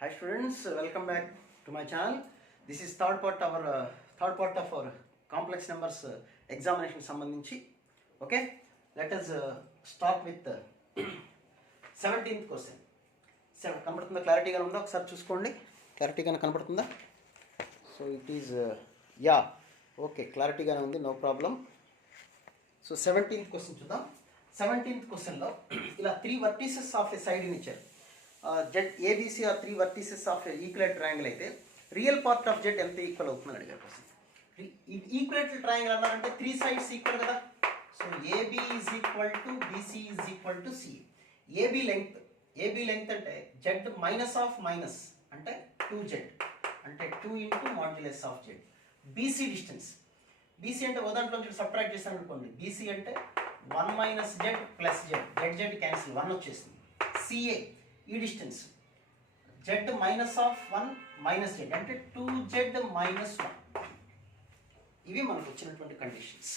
Hi students, welcome back to my channel. This is third part of our complex numbers examination సంబంధించి. Okay, let us start with the 17th question. కనబడుతుందా? క్లారిటీగా ఉందా? ఒకసారి చూసుకోండి. క్లారిటీగానే కనబడుతుందా? So it is yeah okay, క్లారిటీగానే ఉంది, no problem. So 17th question చూద్దాం. 17th క్వశ్చన్లో ఇలా 3 vertices ఆఫ్ ఎ సైడ్ ఇచ్చారు. Z ABC are 3 vertices of equilateral triangle అయితే రియల్ పార్ట్ ఆఫ్ జెడ్ ఎంత ఈక్వల్ అవుతుందని అడిగారు క్వశ్చన్. ఈక్వలేట్ ట్రయాంగిల్ అన్నారంటే 3 sides ఈక్వల్ కదా. So AB is equal to BC is equal to C. AB length అంటే z minus of minus అంటే 2z అంటే 2 into modulus of z. BC distance, BC అంటే ఉదాంట్లో సబ్ట్రాక్ట్ చేస్తాను అనుకోండి. బీసీ అంటే 1 minus Z plus Z, Z cancel, 1 వచ్చేసింది. CA ఈ distance Z minus of 1 minus Z అంటే 2z మైనస్ 1. ఇవి మనకు వచ్చినటువంటి కండిషన్స్.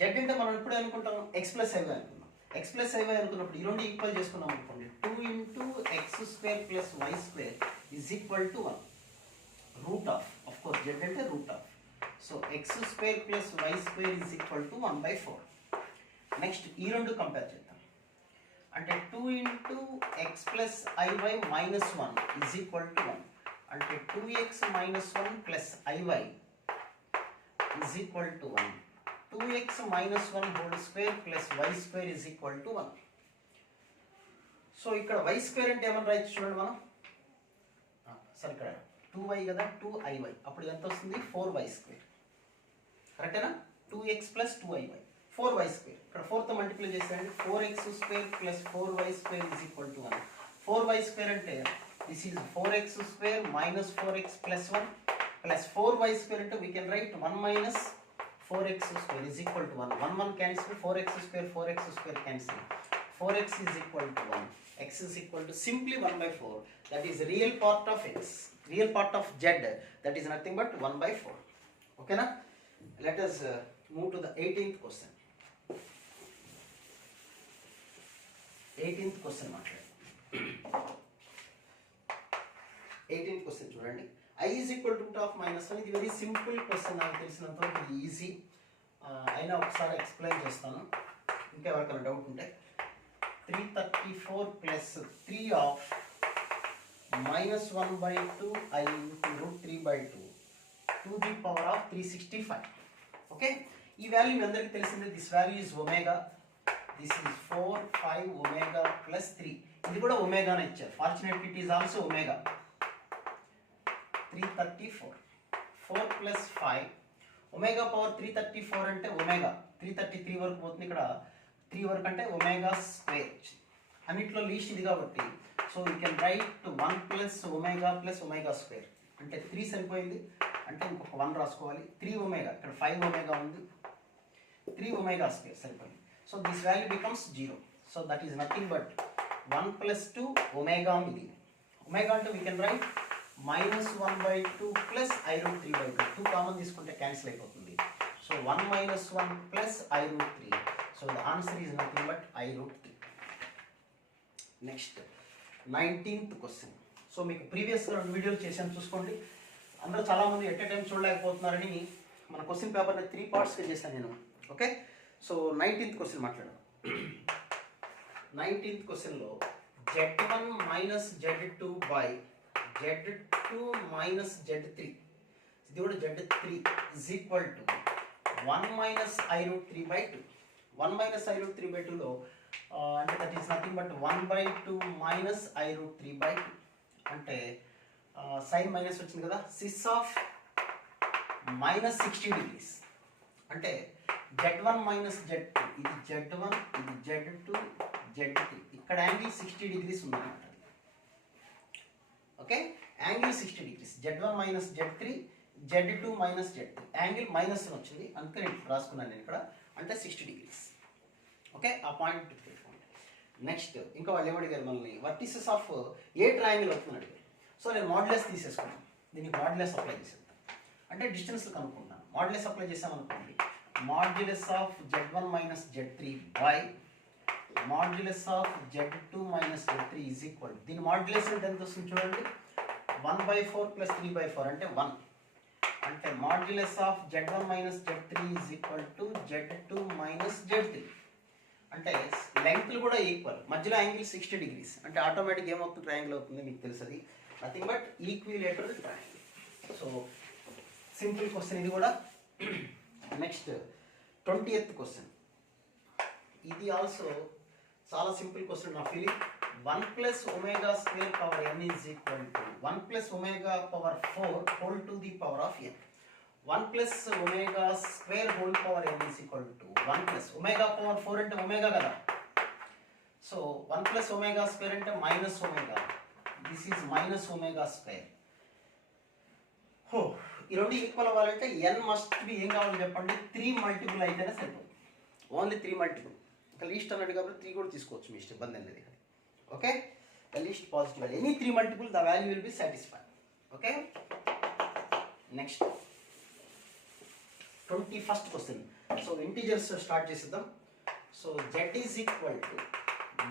జెడ్ అంటే మనం ఎప్పుడు అనుకుంటాం ఎక్స్ ప్లస్ ఐవై అనుకున్నాం. ఎక్స్ ప్లస్ ఐవై అనుకున్నప్పుడు ఈ రెండు ఈక్వల్ చేసుకున్నాం అనుకోండి. 2 into x square plus y square is equal to 1. Root of course z అంటే root of. So x square plus y square is equal to 1/4. Next ఈ రెండు compare చేద్దాం. అంటే 2 into x plus iy minus 1 is equal to 1 అంటే 2x minus 1 plus iy is equal to 1. 2x minus 1 whole square plus y square is equal to 1. So ఇక్కడ y square అంటే ఏమని రాయొచ్చు చూడండి మనం. సరే ఇక్కడ 2y కదా, 2iy, అప్పుడు ఎంత వస్తుంది 4y స్క్వేర్. కరెక్టేనా? 2x plus 2iy 4y square. ఇక్కడ 4తో మల్టిప్లై చేసేయండి. 4x square plus 4y square is equal to 1. 4y square అంటే this is 4x square minus 4x plus 1 plus 4y square అంటే we can write 1 minus 4x square is equal to 1. 1 1 cancel, 4x square cancel, 4x is equal to 1. x is equal to simply 1/4. That is real part of x, real part of z, that is nothing but 1/4. Okay na? Let us move to the 18th question. 18th question మాట్లాడు. 18th question చూడండి. I is equal to root of minus 1. ఇది very simple question, నాకు తెలిసినంత వరకు easy. అయినా ఒకసారి explain చేస్తాను, ఇంకెవరికైనా డౌట్ ఉంటే. 334 plus 3 of minus 1/2 I into root 3/2 to the power of 365. Okay, ఈ వాల్యూ మీ అందరికీ తెలిసిందే. This value is omega. This is 4 5 omega plus 3. ఇది కూడా ఒమేగా అని ఇచ్చారు. Fortunately it is also omega. 334 4 plus 5 omega power 334 అంటే ఒమేగా 333 వరకు పోతుంది. ఇక్కడ 3 వరకు అంటే ఒమేగా స్క్వేర్. అన్నిట్లో లీస్ట్ ఇది కాబట్టి so you can write 1 plus omega square అంటే 3 సరిపోయింది. అంటే ఇంకొక 1 రాసుకోవాలి. 3 ఒమేగా, ఇక్కడ 5 ఒమేగా ఉంది, 3 ఒమేగా స్క్వేర్ సరిపోయింది. So this value becomes 0. So that is nothing but 1 plus 2 omega మిగిలింది. ఒమేగా అంటే we can right minus 1/2 plus I√3/2. 2 common తీసుకుంటే క్యాన్సిల్ అయిపోతుంది. So 1 minus 1 plus I√3. So the answer is nothing but I√3. Next 19th question. So మీకు ప్రీవియస్గా 2 వీడియోలు చేశాను, చూసుకోండి. అందరూ చాలామంది ఎట్ ఏ టైం చూడలేకపోతున్నారని మన క్వశ్చన్ పేపర్ని 3 పార్ట్స్గా చేశాను నేను. ఓకే, సో 19th క్వశ్చన్ మాట్లాడదాం. 19th క్వశ్చన్లో Z1 minus Z2 by Z2 minus Z3, ఇది కూడా Z3 is equal to 1 minus I√3/2. 1 minus I√3/2లో అంటే that is nothing but 1/2 minus I√3/2 అంటే సైన్ మైనస్ వచ్చింది కదా. సిస్ ఆఫ్ మైనస్ 60 డిగ్రీస్ అంటే Z1 మైనస్ Z2, ఇది Z1 ఇది Z2 Z3. ఇక్కడ యాంగిల్ 60 డిగ్రీస్ ఉందన్నమాట. Okay, angle 60 degrees. Z1 minus Z3, Z2 minus Z3. Angle minus వచ్చింది అందుకని రాసుకున్నాను నేను ఇక్కడ, అంటే 60 డిగ్రీస్. ఓకే, ఆ పాయింట్ పెట్టుకోండి. నెక్స్ట్ ఇంకా వాళ్ళు ఏమడిగారు మనల్ని, వర్టిసెస్ ఆఫ్ ఏ ట్రయాంగిల్ అవుతుందని అడిగారు. సో నేను మాడ్యులస్ తీసేసుకున్నాను, దీనికి మాడ్యులస్ అప్లై చేసేద్దాం. అంటే డిస్టెన్స్ కనుక్కుంటాను. మాడ్యులస్ అప్లై చేసామనుకోండి, modulus of Z1 minus Z3 by modulus of Z2 minus Z3 is equal. దీని మాడ్యులస్ అంటే ఎంత వస్తుంది చూడండి, 1/4 ప్లస్ 3/4 అంటే 1. అంటే modulus of Z1 minus Z3 is equal to Z2 minus Z3. అంటే లెంగ్త్లు కూడా ఈక్వల్, మధ్యలో యాంగిల్ 60 degrees, అంటే ఆటోమేటిక్ ఏమవుతుంది, ట్రయాంగిల్ అవుతుంది. మీకు తెలుస్తుంది, nothing but equilateral triangle. So simple question ఇది కూడా. Next 20th question. ఇది ఆల్సో చాలా సింపుల్ క్వశ్చన్ నా feeling. 1 plus omega square power n is equal to 1 plus omega power 4 whole to the power of n. 1 plus omega square whole power n is equal to 1 plus omega power 4 అంటే omega కదా. So 1 plus omega square అంటే minus omega. This is minus omega square. ఈ రెండు equal అవ్వాలంటే n must be ఏం కావాలి చెప్పండి, 3 multiple అయితేనే సరిపోతుంది. Only 3 multiple. ఇంకా లీస్ట్ అన్నట్టు కాబట్టి 3 కూడా తీసుకోవచ్చు, మీ ఇష్టం, ఇబ్బంది అనేది. Okay, the least positive value, any 3 multiple the value will be satisfied. Okay, next 21st question. So integers start చేసేద్దాం. So z is equal to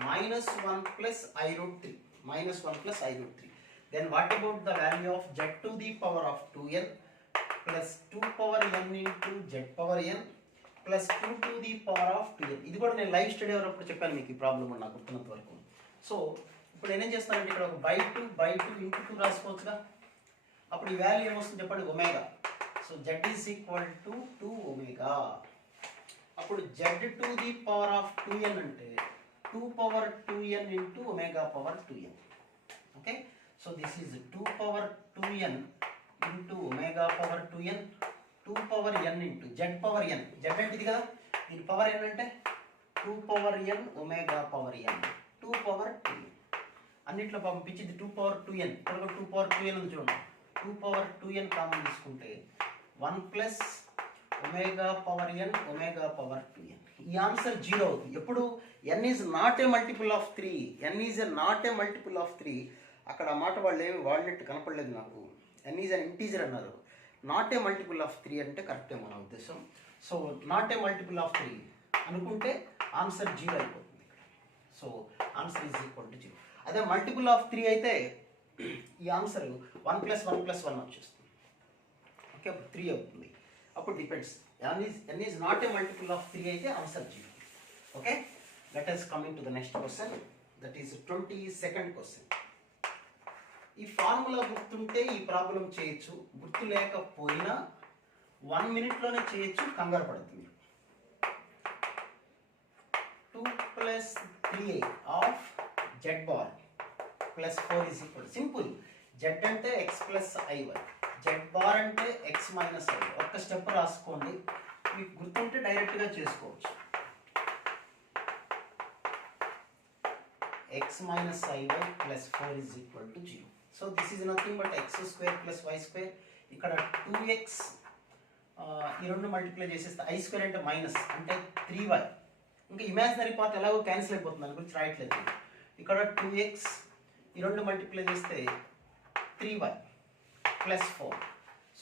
-1 plus i√3, -1 plus i√3. Then what about the value of z to the power of 2n plus 2 power n into z power n plus 2 to the power of 2n. ఇది కూడా నేను live study అప్పుడు చెప్పాను మీకు, ఈ problem నాకు గుర్తున్నంత వరకు. So ఇప్పుడు నేనేం చేస్తానంటే ఇక్కడ ఒక by2 into 2 రాసుకోవచ్చుగా. అప్పుడు ఈ వాల్యూ ఏమొస్తుంది చెప్పండి, omega. So z is equal to 2 omega. అప్పుడు z to the power of 2n అంటే 2 power 2n into omega power 2n. Okay, so this is 2 power 2n into omega power 2n, 2 power n into z power n. z అంటే ఇది కదా, దీని power n అంటే 2 power n omega power n, 2 power 2n. అన్నిట్లో పంపించి ఇది 2 power 2n, ఇక్కడ 2 power 2n ఉంది చూడండి. 2 power 2n కామన్ తీసుకుంటే 1 plus omega power n omega power 2n. ఈ ఆన్సర్ 0 అవుతుంది. ఎప్పుడు n is not a multiple of 3, n is not a multiple of 3. అక్కడ ఆ మాట వాళ్ళు ఏమి వాడినట్టు కనపడలేదు నాకు. n ఈజ్ అన్ ఇంటీజర్ అన్నారు, నాట్ ఏ మల్టిపుల్ ఆఫ్ 3 అంటే కరెక్టే మన ఉద్దేశం. So not a multiple of 3 అనుకుంటే ఆన్సర్ 0 అయిపోతుంది ఇక్కడ. So answer is equal to 0. అదే మల్టిపుల్ ఆఫ్ 3 అయితే ఈ ఆన్సర్ 1 ప్లస్ 1 ప్లస్ 1 వచ్చేస్తుంది. ఓకే, అప్పుడు 3 అవుతుంది. అప్పుడు depends, n is not a multiple of 3 అయితే answer 0. Okay, let us coming to the next question, that is 22nd question. ఈ formula గుర్తుంటే ఈ ప్రాబ్లం చేయొచ్చు, గుర్తు లేకపోయినా 1 మినిట్లోనే చేయొచ్చు, కంగారు పడుతుంది. 2 plus 3i of z bar plus 4 is equal. Simple, z అంటే x plus iy, z bar అంటే x మైనస్ iy. ఒక్క స్టెప్ రాసుకోండి, మీకు గుర్తుంటే డైరెక్ట్గా చేసుకోవచ్చు. x minus iy plus 4 is equal to 0. So this is nothing but x square plus y square. ఇక్కడ 2x ఈ రెండు మల్టిప్లై చేసేస్తే i స్క్వేర్ అంటే మైనస్ అంటే 3y. ఇంకా ఇమాజినరీ పార్ట్ ఎలాగో క్యాన్సిల్ అయిపోతుంది, దాని గురించి రాయట్లేదు. ఇక్కడ 2x ఈ రెండు మల్టిప్లై చేస్తే 3y plus 4.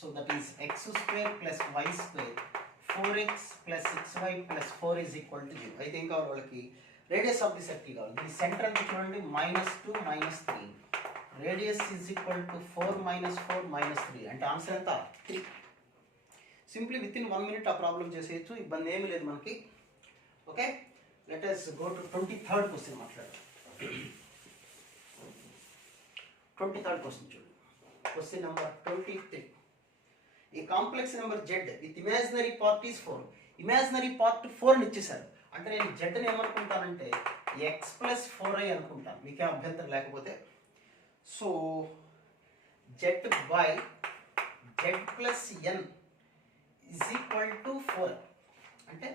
So that is x square plus y square 4x plus 6y plus 4 is equal to 0. అయితే ఏం కావాలి వాళ్ళకి, రేడియస్ ఆఫ్ ది సర్కిల్ కావాలి. దీని సెంటర్ అంతా చూడండి, -2 -3. రేడియస్ ఈజ్ ఈక్వల్ టు 4 -4 -3 అంటే ఆన్సర్ ఎంత 3. సింప్లీ విత్ ఇన్ 1 మినిట్ ఆ ప్రాబ్లం చేసేయచ్చు, ఇబ్బంది ఏమీ లేదు మనకి. Okay, let us go to 23rd question మాట్లాడదాం. 23rd క్వశ్చన్ చూడండి. Question number 23. ఈ complex number z with imaginary part is 4. Imaginary part 4 ఇచ్చేసారు అంటే నేను జెడ్ని ఏమనుకుంటానంటే x ప్లస్ 4i అనుకుంటాను, మీకేం అభ్యంతరం లేకపోతే. So z by z plus n is equal to 4 అంటే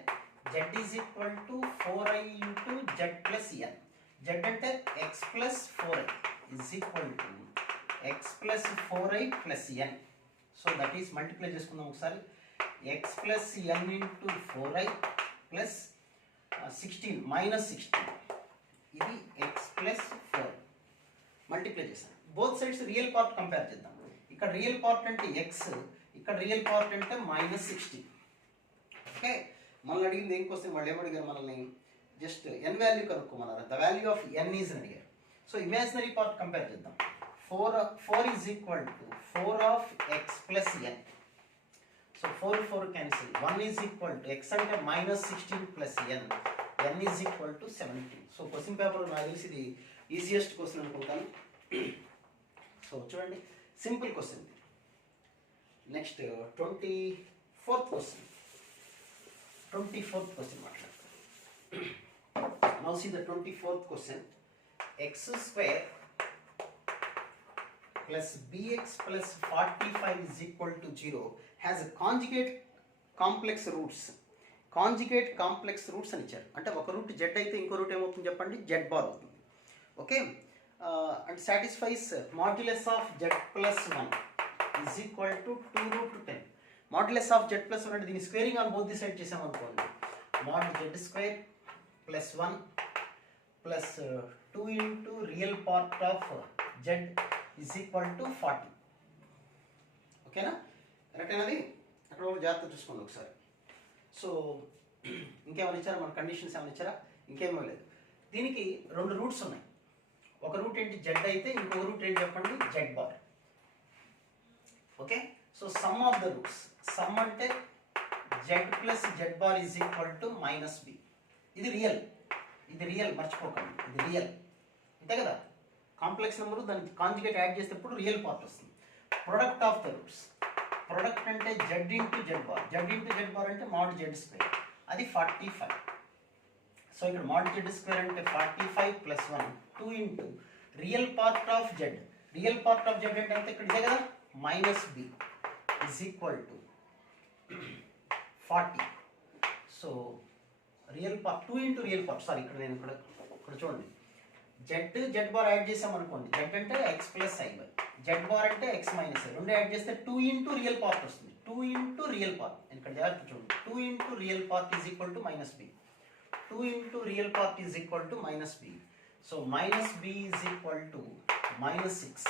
z is equal to 4i into z plus n. z అంటే x plus 4i is equal to x plus 4i plus n. So that is multiply చేసుకుందాం ఒకసారి. x plus n into 4i plus 16 -16 ఇది x plus 4 multiply చేశాను. Both sides real part compare చేద్దాం. ఇక్కడ real part అంటే x, ఇక్కడ real part అంటే -16. Okay, మనల్ని అడిగింది ఏం క్వశ్చన్, వాళ్ళు ఏమడిగారు మనల్ని, జస్ట్ n వాల్యూ కనుక్కోమన్నారు. The value of n is అని అడిగారు. సో ఇమాజినరీ పార్ట్ కంపేర్ చేద్దాం. 4 is equal to 4 of x plus n. So 4 cancel. 1 is equal to x అంటే minus 16 plus n. n is equal to 17. So question paper నాకు తెలిసి ఇది easiest question అనుకుంటాను. So చూడండి, simple question. Next 24th question. 24th question మాట్లాడతాం. Now see the 24th question. X square plus bx plus 45 is equal to 0 has a conjugate complex roots. Conjugate complex roots అని ఇచ్చారు. అంటే ఒక route Z అయితే ఇంకో root ఏమవుతుంది చెప్పండి, z bar అవుతుంది. Okay, and satisfies modulus of z plus 1 is equal to 2√10. Modulus of z plus 1 అంటే దీన్ని squaring on both the side చేసామనుకోండి. Mod z square plus 1 plus 2 into real part of z is equal to 40. ఓకేనా, కరెక్టేనా? అది అక్కడ జాగ్రత్త చూసుకోండి ఒకసారి. సో ఇంకేమైనా ఇచ్చారా, మన కండిషన్స్ ఏమైనా ఇచ్చారా? ఇంకేమో లేదు. దీనికి 2 రూట్స్ ఉన్నాయి. ఒక రూట్ ఏంటి జెడ్ అయితే, ఇంకొక రూట్ ఏంటి చెప్పండి, z bar. Okay, so sum of the roots. Sum అంటే z plus z bar is equal to minus b. ఇది రియల్, ఇది రియల్, మర్చిపోకండి, ఇది రియల్, అంతే కదా. కాంప్లెక్స్ నెంబరు దానికి కాంజుగేట్ యాడ్ చేసేటప్పుడు రియల్ పార్ట్ వస్తుంది. Product of the roots. Product అంటే z into z bar. Z into z bar అంటే మాడ్ జెడ్ స్క్వేర్, అది 45. సో ఇక్కడ మాడ్ జెడ్ స్క్వేర్ అంటే 45 plus 1 2 into real part of z. Real part of z అంటే ఇక్కడ ఇదే కదా, minus b is equal to 40. So real part 2 into real part, sorry ఇక్కడ నేను ఇక్కడ చూడండి, జెడ్ జెడ్ బార్ యాడ్ చేసామనుకోండి. జెడ్ అంటే x plus i by, z bar అంటే ఎక్స్ మైనస్ ఐ, రెండు యాడ్ చేస్తే 2 ఇంటూ రియల్ పార్ట్ వస్తుంది. 2 ఇంటూ రియల్ పార్ట్, ఇక్కడ జాగ్రత్త చూడండి, 2 into real part is equal to minus b. 2 into real part is equal to minus b. So minus b is equal to minus 6,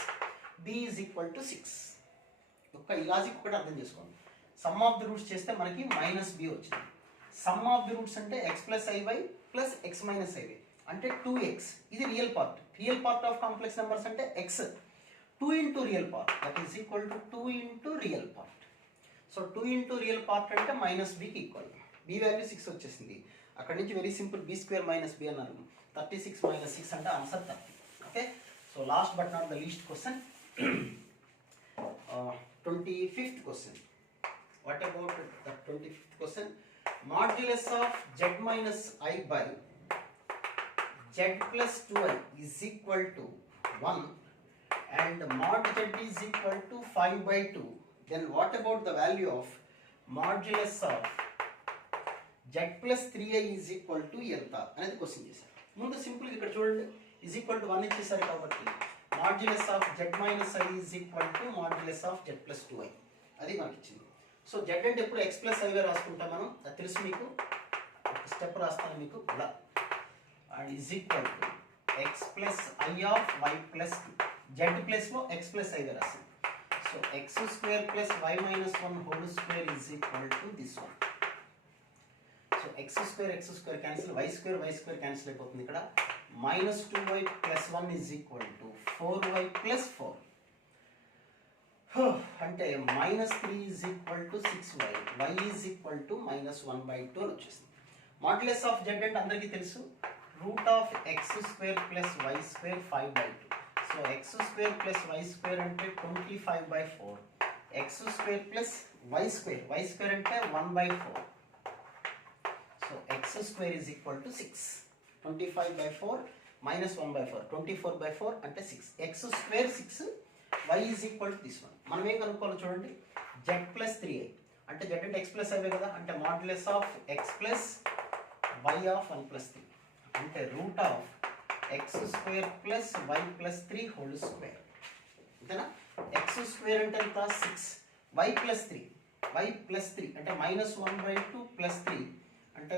b is equal to 6. ఒక్క ఈ logic ఒకటి అర్థం చేసుకోండి. Some of the roots చేస్తే మనకి minus b వచ్చింది. Sum of the roots అంటే x plus i y plus x minus i y అంటే 2x. ఇది real part. Real part of complex numbers అంటే x. 2 into real part that is equal to 2 into real part. So 2 into real part అంటే minus బికి equal. B value 6 వచ్చేసింది. అక్కడి నుంచి very simple, b square minus b అన్నారు. 36 మైనస్ 6 అంటే answer 30. Okay, so last but not the least question, 25th question. What about the 25th question? Modulus of Z minus I by z plus 2i is equal to 1 and mod z is equal to 5 by 2. Then what about the value of modulus of z plus 3i is equal to ఎంత అనేది question చేశారు. ముందు simple ఇక్కడ చూడండి, is equal to 1 ఇచ్చేసారు కాబట్టి modulus of z minus i is equal to modulus of z plus 2i అది మనకి ఇచ్చింది. సో z అంటే ఎప్పుడు x plus i గా రాసుకుంటాం మనం, అది తెలుసు మీకు. ఒక స్టెప్ రాస్తాను మీకు ఇలా, and is equal to x plus I of y plus 2. Z plus లో x plus I గా రాసాం. So x square plus y minus 1 whole square is equal to this one. So x square cancel, y square cancel అయిపోతుంది. ఇక్కడ minus 2y plus 1 is equal to 4y plus 4. అంటే minus 3 is equal to 6y. y is equal to minus 1 by 2 అని వచ్చేసింది. Modulus of z అంటే అందరికీ తెలుసు, root of x square plus y square 5 by 2. So x square plus y square అంటే 25 by 4. x square plus y square అంటే 1 by 4. So x square is equal to 6. 25 by 4 minus 1 by 4. 24 by 4 అంటే 6. x square 6, y is equal to this one. మనం ఏం కనుక్కోవాలో చూడండి, z plus 3i అంటే z అంటే x plus i కదా, అంటే modulus of x plus y of 1 plus 3 అంటే root of x square plus y plus 3 whole square. అంతేనా? X square అంటే ఎంత 6, వై ప్లస్ 3 అంటే మైనస్ 1 by 2 ప్లస్ 3 అంటే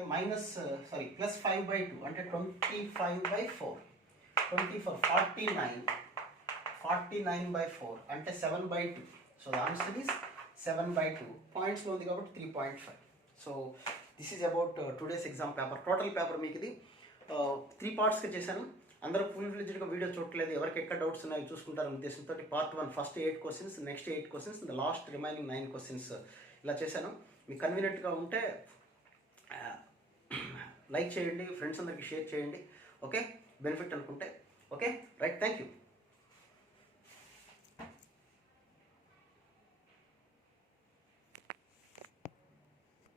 ప్లస్ 5 by 2 అంటే 25 by 4. 49 by 4 అంటే 7 by 2. So the answer is 7 by 2. పాయింట్స్లో ఉంది కాబట్టి 3.5. So this is about today's exam paper. Total paper మీకు ఇది 3 పార్ట్స్గా చేశాను. అందరూ ఫుల్ ఫ్లెడ్జ్డ్గా వీడియో చూడట్లేదు, ఎవరికి ఎక్కడ డౌట్స్ ఉన్నాయో చూసుకుంటారని ఉద్దేశంతో part 1 first 8 questions, next 8 questions, the last remaining 9 questions ఇలా చేశాను. మీకు కన్వీనియంట్గా ఉంటే లైక్ చేయండి, ఫ్రెండ్స్ అందరికి షేర్ చేయండి. ఓకే, బెనిఫిట్ అనుకుంటే. Okay right, thank you.